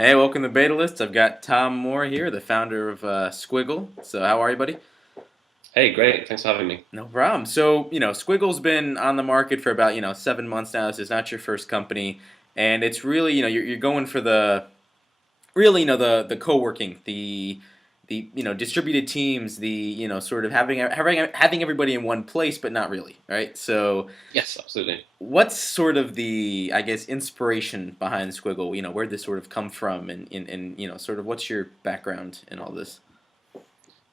Hey, welcome to Beta List. I've got Tom Moore here, the founder of Sqwiggle. So, how are you, buddy? Hey, great. Thanks for having me. No problem. So, Squiggle's been on the market for about 7 months now. This is not your first company, and it's really you're going for the really the co-working, the distributed teams, the sort of having everybody in one place, but not really, right? So, Yes, absolutely. what's sort of the, I guess, inspiration behind Squiggle? Where'd this sort of come from, and sort of what's your background in all this?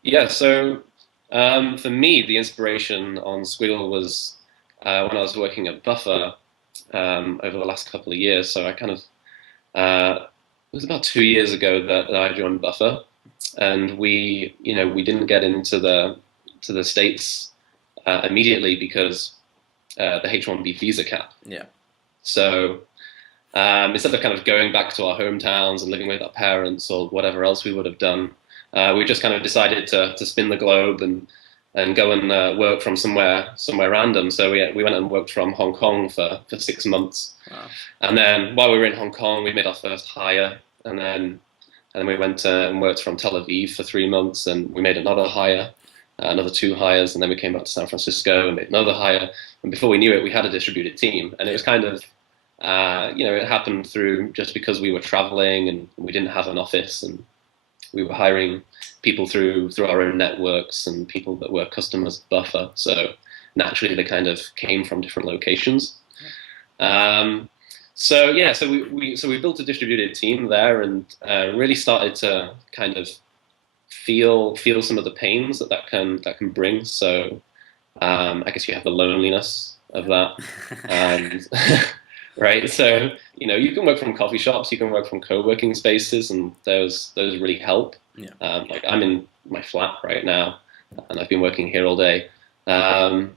Yeah, so for me, the inspiration on Sqwiggle was when I was working at Buffer over the last couple of years. So I kind of, it was about 2 years ago that I joined Buffer, and we didn't get into the States immediately because the H-1B visa cap. Yeah. So instead of kind of going back to our hometowns and living with our parents or whatever else we would have done, we just kind of decided to spin the globe and go and work from somewhere random. So we went and worked from Hong Kong for 6 months, Wow. and then while we were in Hong Kong, we made our first hire, and then we went and worked from Tel Aviv for 3 months, and we made another hire, another two hires, and then we came back to San Francisco and made another hire. And before we knew it, we had a distributed team, and it was kind of it happened through just because we were traveling and we didn't have an office, and we were hiring people through our own networks and people that were customers of Buffer. So naturally, they kind of came from different locations. Um, so yeah, so we built a distributed team there and really started to kind of feel some of the pains that can bring. So I guess you have the loneliness of that, and right. So you can work from coffee shops, you can work from co-working spaces, and those really help. Yeah. Like I'm in my flat right now, and I've been working here all day. Um,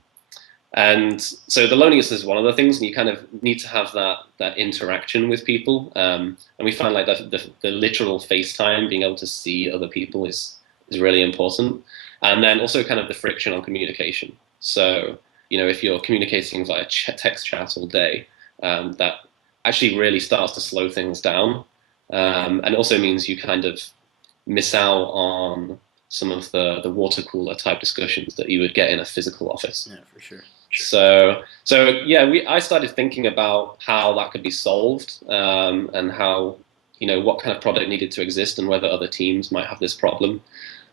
and so the loneliness is one of the things, and you kind of need to have that interaction with people. And we find like that the literal FaceTime, being able to see other people is really important. And then also kind of the friction on communication. So if you're communicating via text chat all day, that actually really starts to slow things down. And it also means you kind of miss out on some of the water cooler type discussions that you would get in a physical office. Yeah, for sure. So yeah, I started thinking about how that could be solved, and how what kind of product needed to exist and whether other teams might have this problem.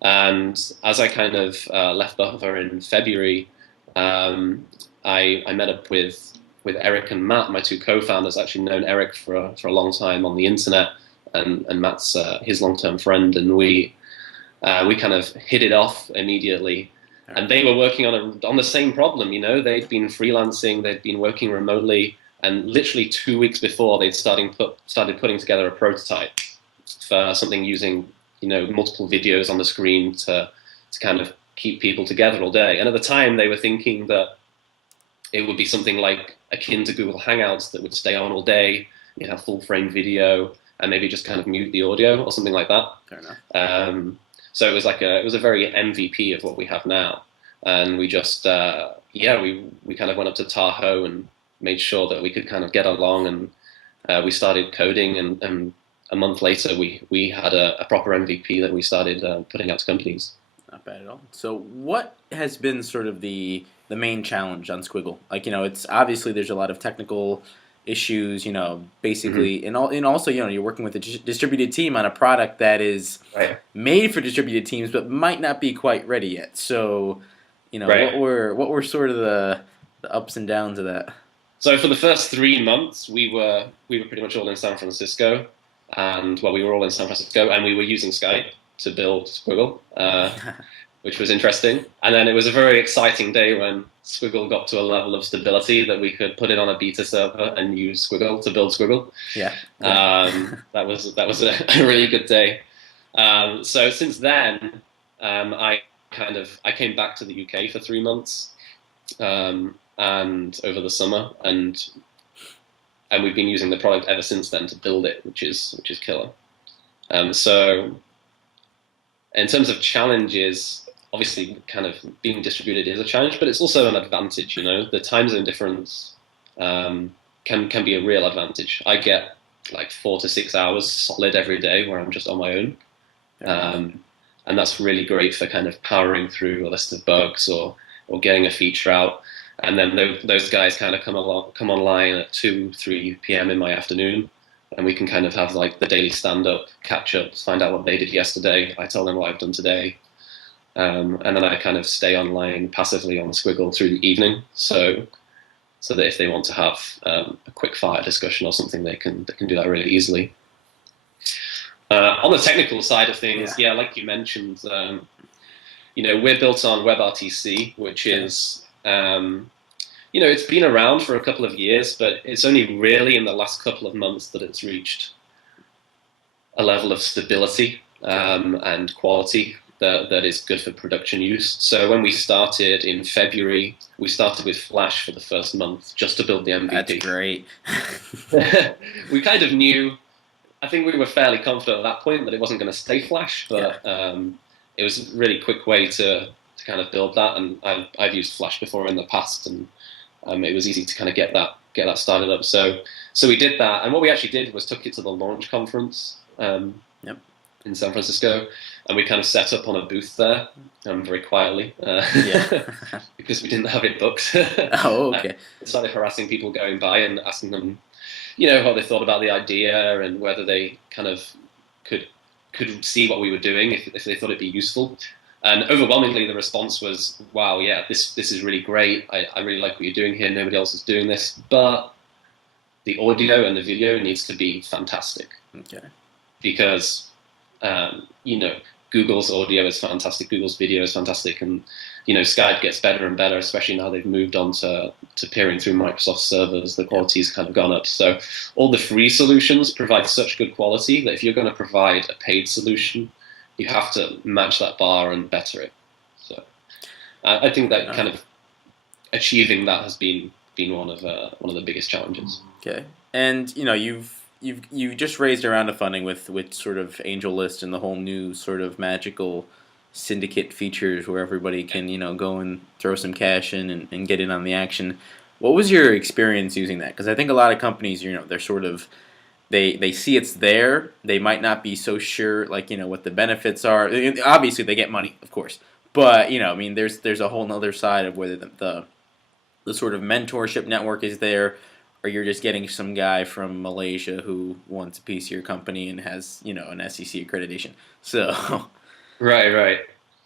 And as I kind of left Buffer in February, I met up with Eric and Matt, my two co-founders. Actually known Eric for a long time on the internet, and Matt's his long-term friend, and we kind of hit it off immediatting. And they were working on the same problem. They'd been freelancing, they'd been working remotely, and literally 2 weeks before they'd started putting together a prototype for something using multiple videos on the screen to kind of keep people together all day. And at the time, they were thinking that it would be something like akin to Google Hangouts that would stay on all day. You'd have full frame video and maybe just kind of mute the audio or something like that. Fair enough. So it was a very MVP of what we have now, and we just we kind of went up to Tahoe and made sure that we could kind of get along, and we started coding, and a month later we had a proper MVP that we started putting out to companies. Not bad at all. So, what has been sort of the main challenge on Squiggle? Like, it's obviously there's a lot of technical issues, basically, and also, you're working with a distributed team on a product that is Right. made for distributed teams, but might not be quite ready yet. So, Right. what were sort of the ups and downs of that? So for the first 3 months, we were pretty much all in San Francisco, and well, we were all in San Francisco, and we were using Skype to build Sqwiggle, which was interesting. And then it was a very exciting day when Sqwiggle got to a level of stability that we could put it on a beta server and use Sqwiggle to build Sqwiggle. Yeah. That was a really good day. So since then, I came back to the UK for 3 months, and over the summer, and we've been using the product ever since then to build it, which is killer. So in terms of challenges, obviously, kind of being distributed is a challenge, but it's also an advantage. The time zone difference can be a real advantage. I get like 4 to 6 hours solid every day where I'm just on my own. Very nice. Um, and that's really great for kind of powering through a list of bugs or getting a feature out. And then those guys kind of come online at 2, 3 p.m. in my afternoon, and we can kind of have like the daily stand up, catch up, find out what they did yesterday. I tell them what I've done today, and then I kind of stay online passively on Sqwiggle through the evening. So that if they want to have a quick fire discussion or something, they can do that really easily. On the technical side of Yeah. things, yeah, like you mentioned, we're built on WebRTC, which Okay. is, it's been around for a couple of years, but it's only really in the last couple of months that it's reached a level of stability Okay. and quality that is good for production use. So when we started in February, we started with Flash for the first month just to build the That's MVP. great. We kind of knew, I think we were fairly confident at that point that it wasn't going to stay Flash, Yeah. but it was a really quick way to kind of build that. And I've used Flash before in the past, and it was easy to kind of get that started up. So we did that, and what we actually did was took it to the launch conference Yep. in San Francisco, and we kind of set up on a booth there very quietly Yeah. because we didn't have it booked. Oh, I okay. started harassing people going by and asking them, what they thought about the idea and whether they kind of could see what we were doing if they thought it'd be useful. And overwhelmingly, the response was, "Wow, yeah, this is really great. I really like what you're doing here. Nobody else is doing this, but the audio and the video needs to be fantastic Okay. because Google's audio is fantastic, Google's video is fantastic, and Skype gets better and better, especially now they've moved on to peering through Microsoft servers. The quality's kind of gone up. So all the free solutions provide such good quality that if you're going to provide a paid solution, you have to match that bar and better it. So I think that kind of achieving that has been one of the biggest challenges. Okay. And you just raised a round of funding with sort of AngelList and the whole new sort of magical syndicate features where everybody can go and throw some cash in and get in on the action. What was your experience using that? Because I think a lot of companies, they're sort of they see it's there. They might not be so sure, like what the benefits are. Obviously, they get money, of course, but I mean, there's a whole other side of whether the sort of mentorship network is there, or you're just getting some guy from Malaysia who wants a piece of your company and has an SEC accreditation. So Right, right.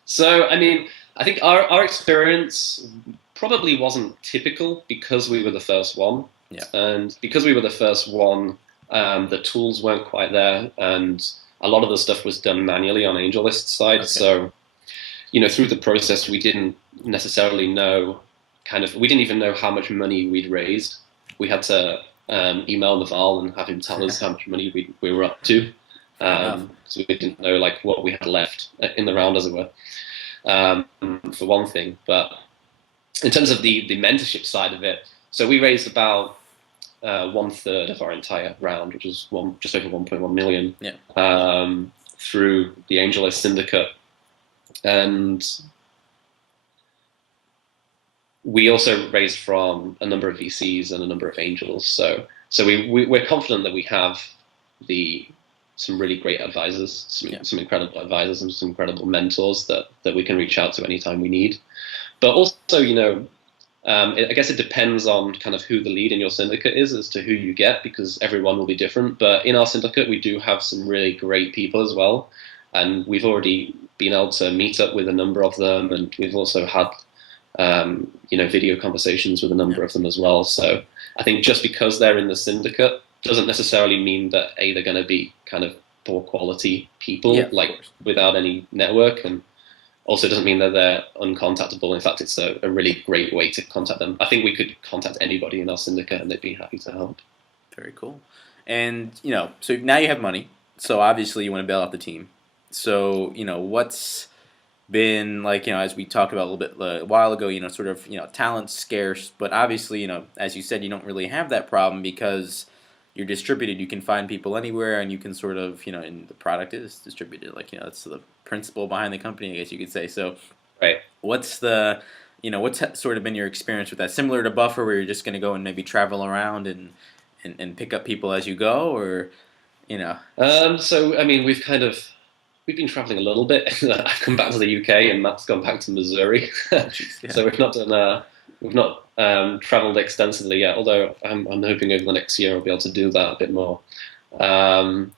So, I mean, I think our experience probably wasn't typical because we were the first one. yeah, And because we were the first one, the tools weren't quite there. And a lot of the stuff was done manually on AngelList's side. okay, So, through the process, we didn't necessarily know we didn't even know how much money we'd raised. We had to email Naval and have him tell us how much money we were up to. fair enough. So we didn't know like what we had left in the round, as it were, for one thing. But in terms of the mentorship side of it, so we raised about 1/3 of our entire round, which was just over 1.1 million, Yeah, through the AngelList Syndicate, and we also raised from a number of VCs and a number of angels. So we're confident that we have some really great advisors, some incredible advisors and some incredible mentors that we can reach out to anytime we need. But also, I guess it depends on kind of who the lead in your syndicate is as to who you get, because everyone will be different. But in our syndicate, we do have some really great people as well. And we've already been able to meet up with a number of them. And we've also had, video conversations with a number of them as well. So I think just because they're in the syndicate doesn't necessarily mean that they're going to be kind of poor quality people, like without any network, and also doesn't mean that they're uncontactable. In fact, it's a really great way to contact them. I think we could contact anybody in our syndicate and they'd be happy to help. Very cool. And so now you have money. So obviously you want to bail out the team. So what's been like, as we talked about a little bit a while ago, sort of, talent's scarce, but obviously, as you said, you don't really have that problem because you're distributed. You can find people anywhere, and you can sort of, and the product is distributed. Like, that's the principle behind the company, I guess you could say. So, Right. what's sort of been your experience with that? Similar to Buffer, where you're just going to go and maybe travel around and and pick up people as you go, or you know? So I mean, we've been traveling a little bit. I've come back to the UK, and Matt's gone back to Missouri. Oh, jeez, yeah. So we've not traveled extensively yet. Although I'm hoping over the next year I'll be able to do that a bit more. Um,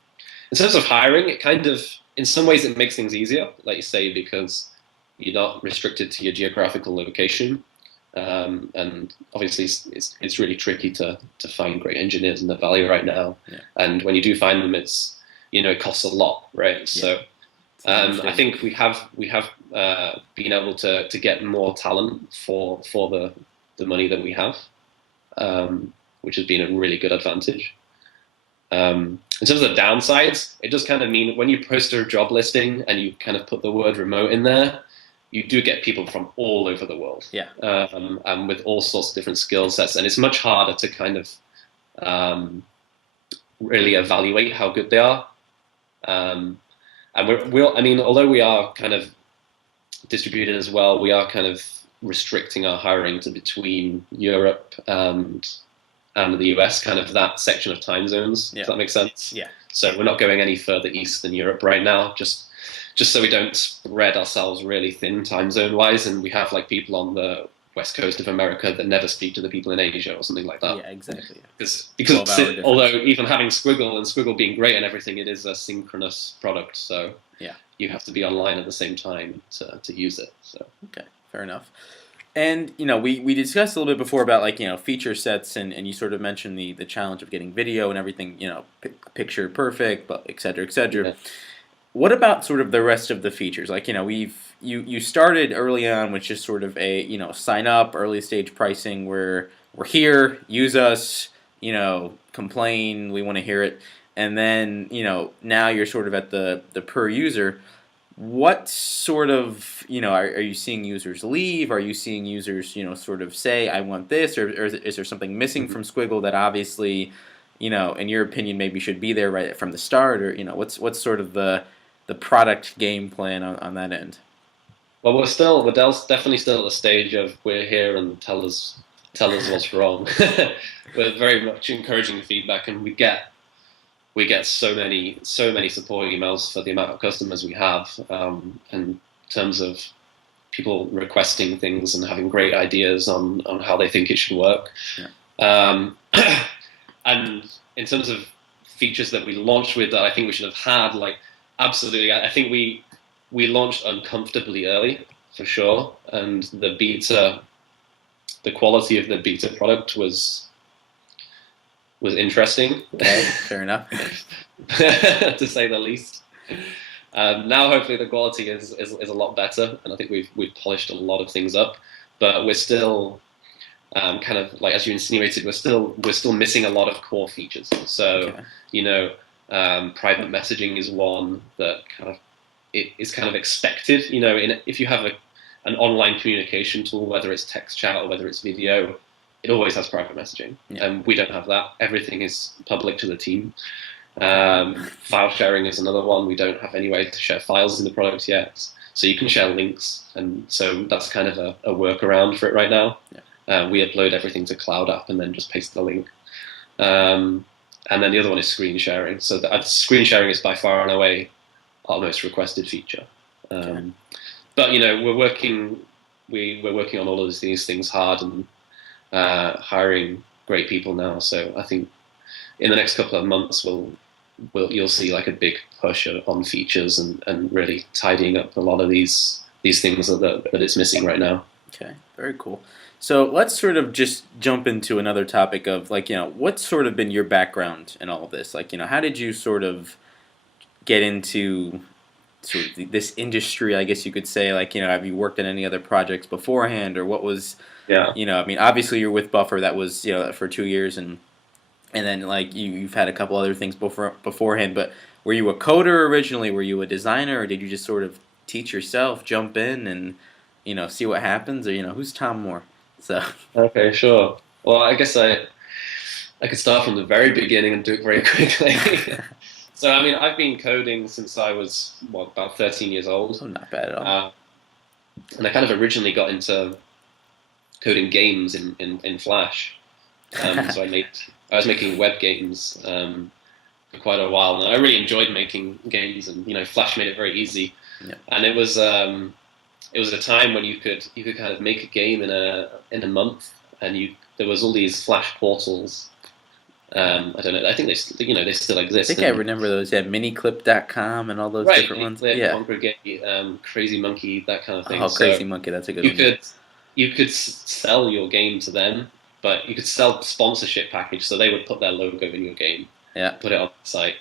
in terms of hiring, it kind of, in some ways, it makes things easier, like you say, because you're not restricted to your geographical location. And obviously, it's really tricky to find great engineers in the valley right now. Yeah. And when you do find them, it costs a lot, right? Yeah. So I think we have been able to get more talent for the money that we have, which has been a really good advantage. In terms of downsides, it does kind of mean when you post a job listing and you kind of put the word remote in there, you do get people from all over the world, Yeah. And with all sorts of different skill sets, and it's much harder to kind of really evaluate how good they are. And I mean, although we are kind of distributed as well, we are kind of restricting our hiring to between Europe and the US, kind of that section of time zones. Yeah. Does that make sense? Yeah. So we're not going any further east than Europe right now, just so we don't spread ourselves really thin time zone wise, and we have like people on the west coast of America that never speak to the people in Asia or something like that. Yeah, exactly. Because although even having Sqwiggle and Sqwiggle being great and everything, it is a synchronous product, so yeah, you have to be online at the same time to use it. So okay, fair enough. And we discussed a little bit before about like feature sets, and you sort of mentioned the challenge of getting video and everything picture perfect, but et cetera, et cetera. Yeah. What about sort of the rest of the features? Like you started early on with just sort of a sign up early stage pricing where we're here, use us, complain, we want to hear it, and then now you're sort of at the per user. What sort of are you seeing users leave? Are you seeing users sort of say I want this, or is there something missing from Sqwiggle that obviously in your opinion maybe should be there right from the start, or what's sort of the product game plan on that end? Well, we're definitely still at the stage of we're here and tell us what's wrong. We're very much encouraging feedback, and we get so many support emails for the amount of customers we have, in terms of people requesting things and having great ideas on how they think it should work. Yeah. And in terms of features that we launched with that I think we should have had, like, absolutely, I think we launched uncomfortably early, for sure, and the quality of the beta product was interesting. Okay, fair enough. To say the least. Now, hopefully, the quality is a lot better, and I think we've polished a lot of things up. But we're still kind of like, as you insinuated, we're still missing a lot of core features. So okay. Private messaging is one that it is kind of expected. If you have an online communication tool, whether it's text chat or whether it's video, it always has private messaging, and we don't have that. Everything is public to the team. File sharing is another one. We don't have any way to share files in the product yet, so you can share links, and so that's kind of a workaround for it right now. We upload everything to Cloud App and then just paste the link. And then the other one is screen sharing. So screen sharing is by far and away our most requested feature. But we're working on all of these things hard, and hiring great people now. So I think in the next couple of months you'll see like a big push on features and really tidying up a lot of these things that it's missing right now. Okay, very cool. So let's sort of just jump into another topic of like, what's sort of been your background in all of this? Like, how did you sort of get into sort of this industry, I guess you could say? Like, have you worked on any other projects beforehand, or what was, I mean, obviously you're with Buffer, that was, for 2 years, and then like you've had a couple other things beforehand, but were you a coder originally? Were you a designer, or did you just sort of teach yourself, jump in and, see what happens? Or, who's Tom Moore? So. Okay, sure. Well, I guess I could start from the very beginning and do it very quickly. So, I mean, I've been coding since I was, about 13 years old. Oh, not bad at all. And I kind of originally got into coding games in Flash. So I I was making web games for quite a while, and I really enjoyed making games, and Flash made it very easy. Yeah. And it was a time when you could kind of make a game in a month, and there was all these Flash portals. I don't know. I think they still I exist. think I remember those. Yeah, miniclip.com and all those Right, different ones. Miniclip, Yeah. Congregate, Crazy Monkey, that kind of thing. Oh, So Crazy Monkey, that's a good you one. could sell your game to them, but you could sell the sponsorship package, so they would put their logo in your game, Yeah. put it on the site,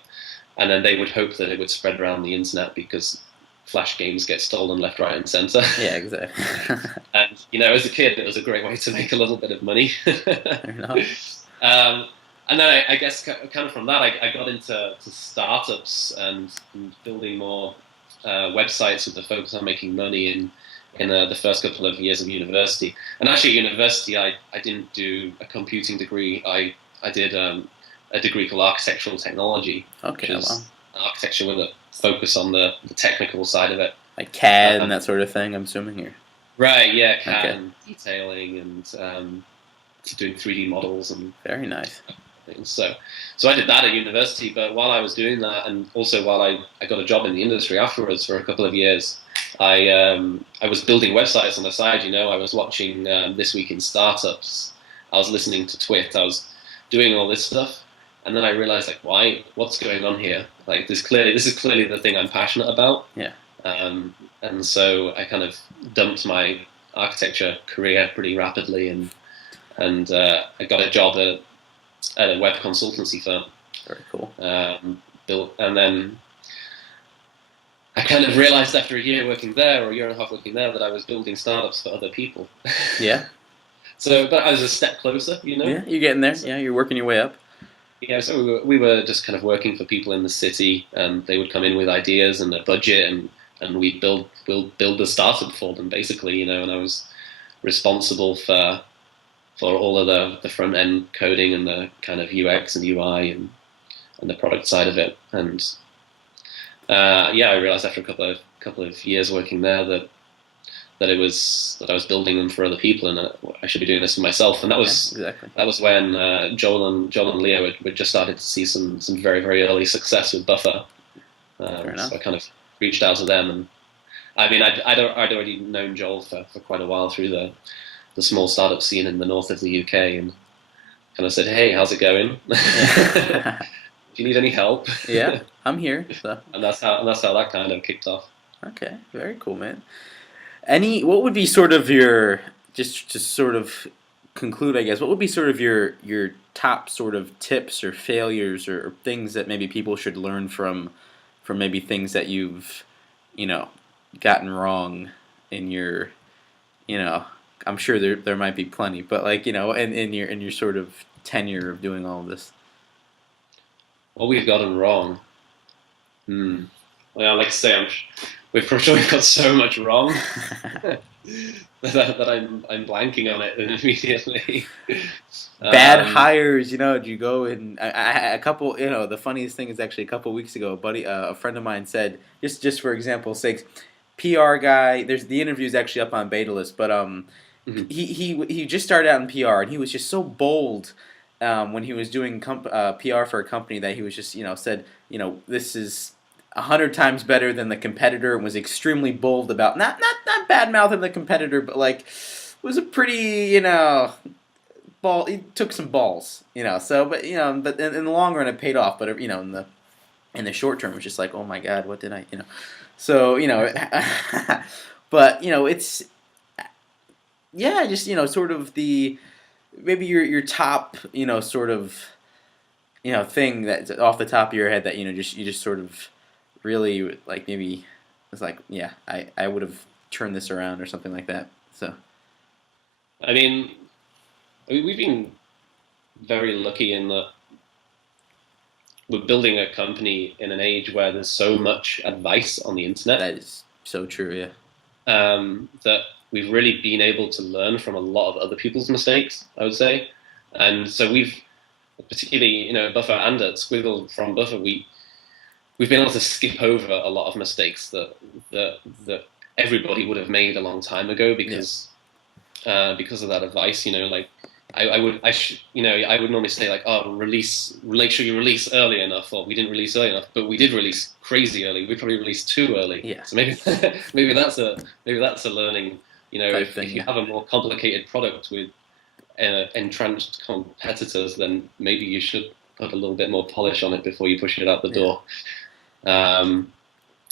and then they would hope that it would spread around the internet because Flash games get stolen left, right, and center. Yeah, exactly. And as a kid, it was a great way to make a little bit of money. Fair enough. And then I guess kind of from that, I got into startups and building more websites with the focus on making money in the first couple of years of university. And actually, at university, I didn't do a computing degree. I did a degree called architectural technology, Okay, which is wow. architecture with a focus on the technical side of it. Like CAD and that sort of thing, I'm assuming here. Right, yeah, CAD Okay. and detailing and doing 3D models and Very nice. things. So I did that at university, but while I was doing that, and also while I got a job in the industry afterwards for a couple of years, I was building websites on the side. I was watching This Week in Startups. I was listening to Twit. I was doing all this stuff, and then I realized, like, what's going on here? Like, this is clearly the thing I'm passionate about. Yeah. And so I kind of dumped my architecture career pretty rapidly, and I got a job at a web consultancy firm. Very cool. And then I kind of realized after a year working there, or a year and a half working there, that I was building startups for other people. Yeah. But I was a step closer, Yeah, you're getting there. Yeah, you're working your way up. Yeah, so we were just kind of working for people in the city, and they would come in with ideas and a budget, and we'd build the startup for them, basically, and I was responsible for all of the front end coding and the kind of UX and UI and the product side of it. And I realized after a couple of years working there that I was building them for other people, and I should be doing this for myself. And that was exactly. That was when Joel and Leo had just started to see some very, very early success with Buffer. So I kind of reached out to them, and I mean I'd already known Joel for quite a while through the small startup scene in the north of the UK, and kind of said, "Hey, how's it going? Do you need any help?" Yeah, I'm here. So. And that's how that kind of kicked off. Okay, very cool, man. What would be sort of your just sort of conclude, I guess, what would be sort of your top sort of tips or failures or things that maybe people should learn from maybe things that you've gotten wrong in your I'm sure there might be plenty, but like in your sort of tenure of doing all of this. What we've gotten wrong. Well, like I say, we've probably got so much wrong that I'm blanking on it immediately. Bad hires, do you go and a couple, the funniest thing is actually a couple weeks ago, a friend of mine said, just for example's sake, PR guy, the interview's actually up on Beta List, but he just started out in PR, and he was just so bold when he was doing PR for a company that he was just, said, this is 100 times better than the competitor, and was extremely bold about not bad mouthing the competitor, but like was a pretty ball. He took some balls, So, but but in the long run it paid off. But in the short term it was just like, oh my God, what did I So but it's just sort of the maybe your top sort of thing that's off the top of your head that you just sort of really like maybe it's like I would have turned this around or something like that. So I mean we've been very lucky in that we're building a company in an age where there's so much advice on the internet. That is so true, yeah. That we've really been able to learn from a lot of other people's mistakes, I would say. And so we've, particularly, Buffer and at Sqwiggle from Buffer, we've been able to skip over a lot of mistakes that everybody would have made a long time ago because of that advice. Like I would normally say like, oh, make sure you release early enough, or we didn't release early enough, but we did release crazy early. We probably released too early. Yeah, So maybe maybe that's a learning. type If thing. you Yeah, have a more complicated product with entrenched competitors, then maybe you should put a little bit more polish on it before you push it out the yeah, door. Um,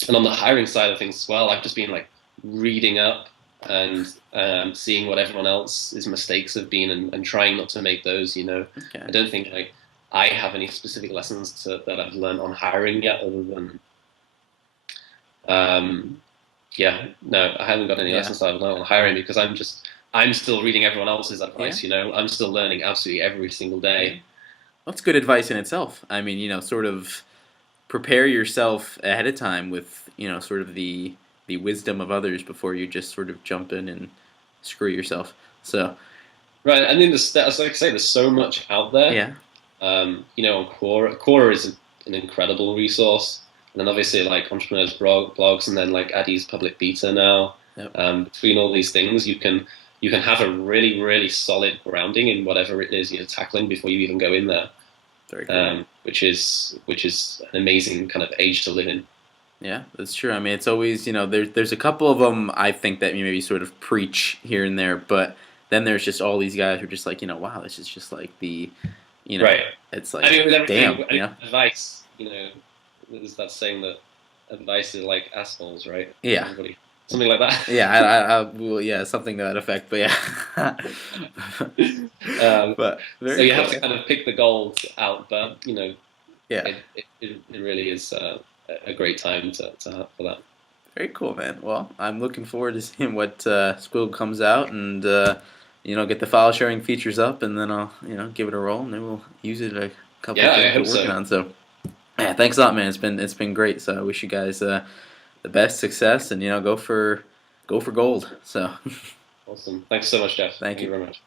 and on the hiring side of things as well, I've just been like reading up and seeing what everyone else's mistakes have been, and trying not to make those. okay, I don't think I have any specific lessons that I've learned on hiring yet, other than um, yeah, no, I haven't got any yeah, lessons that I've learned on hiring, because I'm still reading everyone else's yeah, advice. I'm still learning absolutely every single yeah. day. That's good advice in itself. I mean, sort of prepare yourself ahead of time with sort of the wisdom of others before you just sort of jump in and screw yourself. So Right, and then like I say, there's so much out there. yeah, On Quora is an incredible resource, and then obviously like entrepreneurs blogs, and then like Addy's public beta now. yep, Between all these things, you can have a really really solid grounding in whatever it is you're tackling before you even go in there, very cool. which is an amazing kind of age to live in. Yeah, that's true. I mean, it's always there's a couple of them I think that you maybe sort of preach here and there, but then there's just all these guys who are just like wow, this is just like you know, Right. it's I like mean, with damn, everything, advice, there's that saying that advice is like assholes, right? yeah. Everybody, something like Yeah, that. I well, yeah, something to that effect, but yeah. um, But so very you cool. have to kind of pick the gold out, but Yeah, it really is a great time to have for that. very cool, man. Well, I'm looking forward to seeing what Sqwiggle comes out and get the file sharing features up, and then I'll give it a roll, and then we'll use it a couple of Yeah, I things we're hope working so. on. So yeah, thanks a lot, man. It's been great. So I wish you guys the best success, and go for gold. So Awesome. Thanks so much, Jeff. thank Thank you you. very much.